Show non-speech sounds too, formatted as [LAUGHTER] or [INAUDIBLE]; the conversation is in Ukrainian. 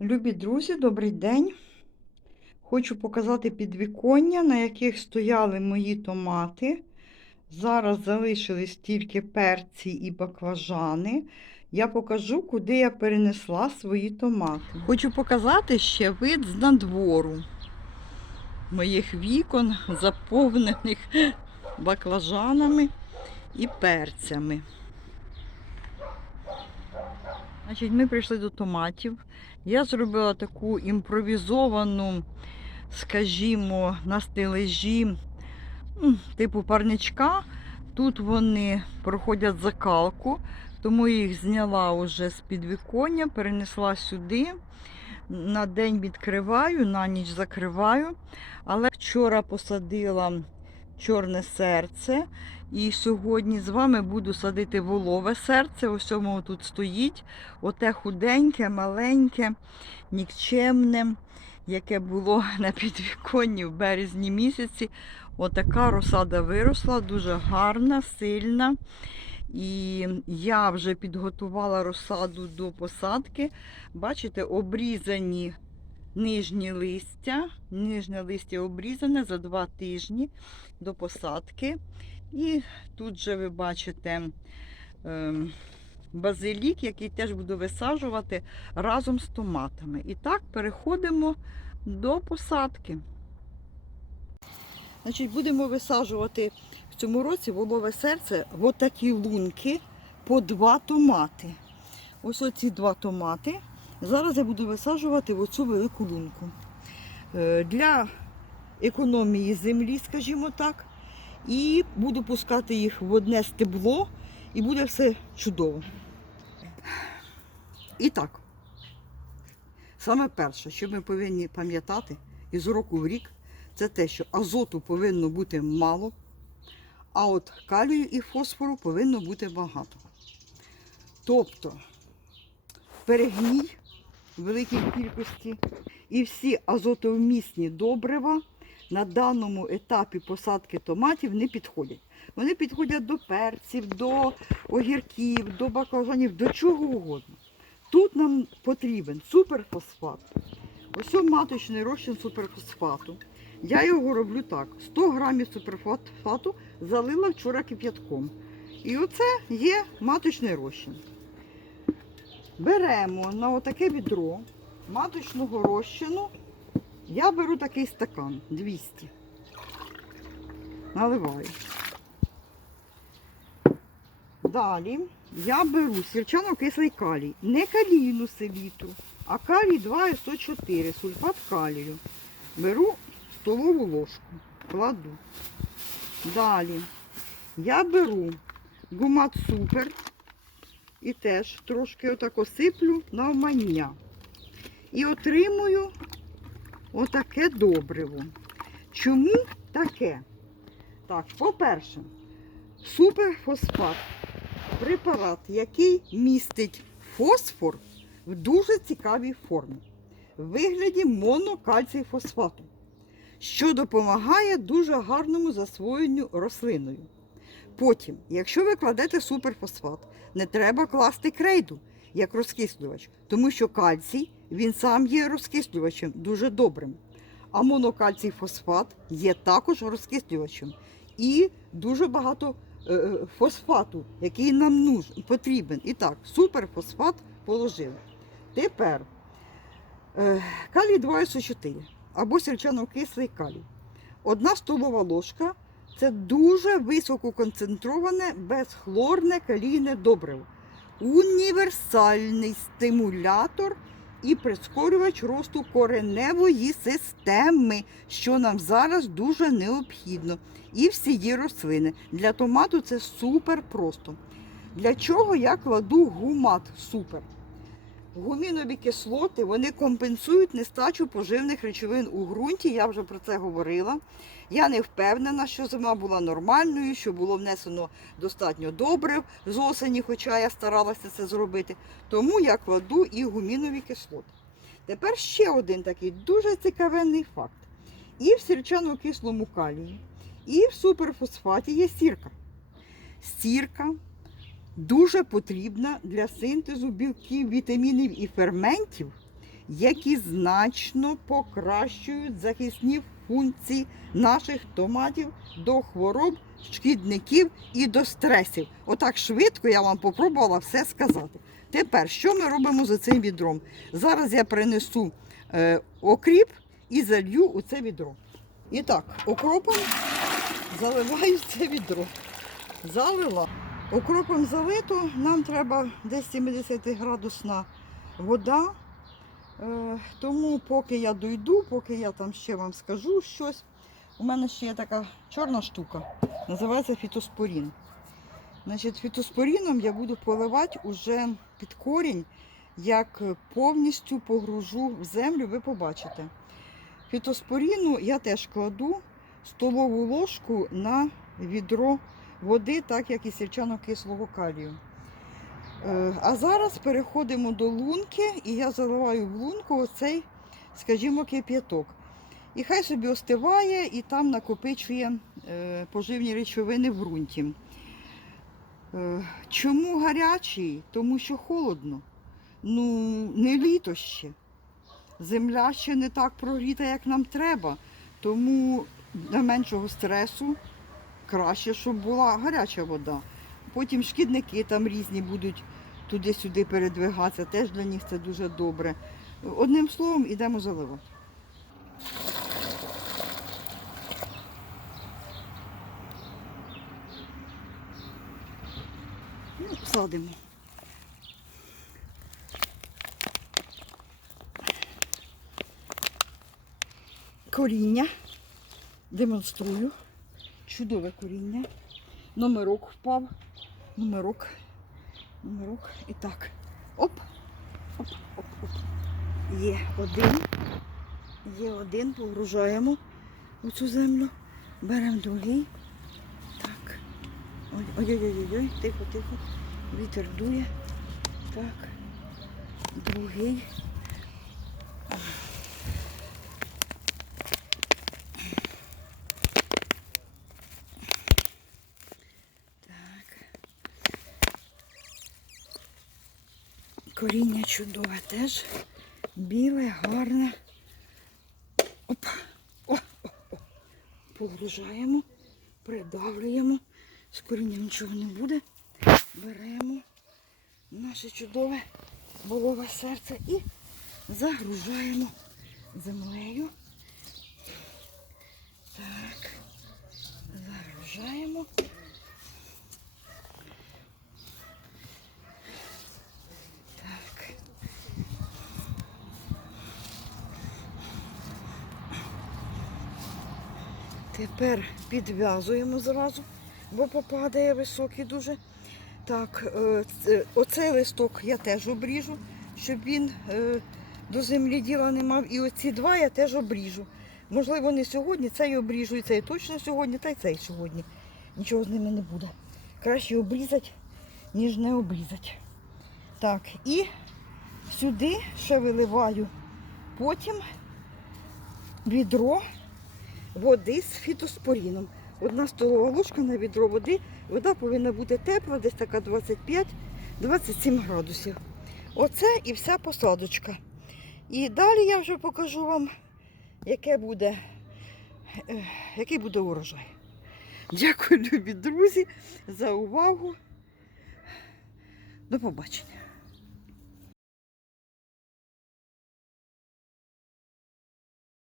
Любі друзі, добрий день. Хочу показати підвіконня, на яких стояли мої томати. Зараз залишились тільки перці і баклажани. Я покажу, куди я перенесла свої томати. Хочу показати ще вид з надвору моїх вікон, заповнених баклажанами і перцями. Значить, ми прийшли до томатів. Я зробила таку імпровізовану, скажімо, на стележі, типу парничка. Тут вони проходять закалку, тому їх зняла вже з підвіконня, перенесла сюди. На день відкриваю, на ніч закриваю. Але вчора посадила чорне серце. І сьогодні з вами буду садити волове серце. Ось воно тут стоїть. Оте худеньке, маленьке, нікчемне, яке було [LAUGHS] на підвіконні в березні місяці. Отака розсада виросла, дуже гарна, сильна. І я вже підготувала розсаду до посадки. Бачите, обрізані нижні листя. Нижнє листя обрізане за два тижні до посадки. І тут же ви бачите ем, базилік, який теж буду висаджувати разом з томатами. І так переходимо до посадки. Значить, будемо висаджувати в цьому році волове серце в отакі лунки по два томати. Ось оці два томати. Зараз я буду висаджувати в оцю велику лунку. Е, Для економії землі, скажімо так. І буду пускати їх в одне стебло, і буде все чудово. І так, саме перше, що ми повинні пам'ятати із року в рік, це те, що азоту повинно бути мало, а от калію і фосфору повинно бути багато. Тобто перегній в великій кількості і всі азотовмісні добрива на даному етапі посадки томатів не підходять. Вони підходять до перців, до огірків, до баклажанів, до чого угодно. Тут нам потрібен суперфосфат. Ось маточний розчин суперфосфату. Я його роблю так: 100 грамів суперфосфату залила вчора кип'ятком. І оце є маточний розчин. Беремо на отаке відро маточного розчину. Я беру такий стакан 200. Наливаю. Далі я беру сірчано-кислий калій. Не калійну селітру, а калій 2,104, сульфат калію. Беру столову ложку, кладу. Далі я беру гумат супер і теж трошки отак осиплю на вмання. І отримую отаке добриво. Чому таке? Так, по-перше, суперфосфат препарат, який містить фосфор в дуже цікавій формі, в вигляді монокальцій-фосфату, що допомагає дуже гарному засвоєнню рослиною. Потім, якщо ви кладете суперфосфат, не треба класти крейду як розкислювач, тому що кальцій він сам є розкислювачем дуже добрим. А монокальцій фосфат є також розкислювачем. І дуже багато е, е, фосфату, який нам нужен, потрібен. І так, суперфосфат положили. Тепер е, калій 2,4 або сірчано-кислий калій. Одна столова ложка це дуже висококонцентроване безхлорне калійне добриво. Універсальний стимулятор і прискорювач росту кореневої системи, що нам зараз дуже необхідно. І всієї рослини. Для томату це супер просто. Для чого я кладу гумат супер? Гумінові кислоти вони компенсують нестачу поживних речовин у ґрунті. Я вже про це говорила. Я не впевнена, що зима була нормальною, що було внесено достатньо добрив з осені, хоча я старалася це зробити. Тому я кладу і гумінові кислоти. Тепер ще один такий дуже цікавенний факт. І в сірчано-кислому калії, і в суперфосфаті є сірка. Сірка дуже потрібна для синтезу білків, вітамінів і ферментів, які значно покращують захисні функції наших томатів до хвороб, шкідників і до стресів. Отак швидко я вам попробувала все сказати. Тепер, що ми робимо з цим відром? Зараз я принесу е, окріп і залью у це відро. І так, окропом заливаю це відро. Залила. Окропом залито, нам треба десь 70 градусна вода. Е, тому поки я дойду, поки я там ще вам скажу щось, у мене ще є така чорна штука, називається фітоспорін. Значить, фітоспоріном я буду поливати уже під корінь, як повністю погружу в землю, ви побачите. Фітоспоріну я теж кладу столову ложку на відро води, так як і сірчано-кислого калію. Е, А зараз переходимо до лунки, і я заливаю в лунку оцей, скажімо, кип'яток. І хай собі остиває і там накопичує е, поживні речовини в ґрунті. Е, Чому гарячий? Тому що холодно. Ну, не літо ще. Земля ще не так прогріта, як нам треба. Тому для меншого стресу краще, щоб була гаряча вода. Потім шкідники там різні будуть туди-сюди передвигатися, теж для них це дуже добре. Одним словом, йдемо заливати. Ну, садимо. Коріння. Демонструю. Чудове коріння. Номерок впав. Номерок. Номерок. І так. Оп. Оп, оп, оп. Є один. Є один. Погружаємо у цю землю. Беремо другий. Так. Ой, Ой-ой-ой, тихо, тихо. Вітер дує. Так. Другий. Так. Коріння чудове теж. Біле, гарне. Опа. О, о, о. Погружаємо, придавлюємо. З корінням нічого не буде. Беремо наше чудове волове серце і загружаємо землею. Так. Загружаємо. Тепер підв'язуємо зразу, бо попадає високий дуже. Так, е, оцей листок я теж обріжу, щоб він е, до землі діла не мав. І оці два я теж обріжу. Можливо, не сьогодні, цей обріжу, і цей точно сьогодні, та й цей сьогодні. Нічого з ними не буде. Краще обрізати, ніж не обрізати. Так, і сюди ще виливаю потім відро води з фітоспоріном. Одна столова ложка на відро води. Вода повинна бути тепла, десь така 25-27 градусів. Оце і вся посадочка. І далі я вже покажу вам, яке буде, е, який буде урожай. Дякую, любі друзі, за увагу. До побачення.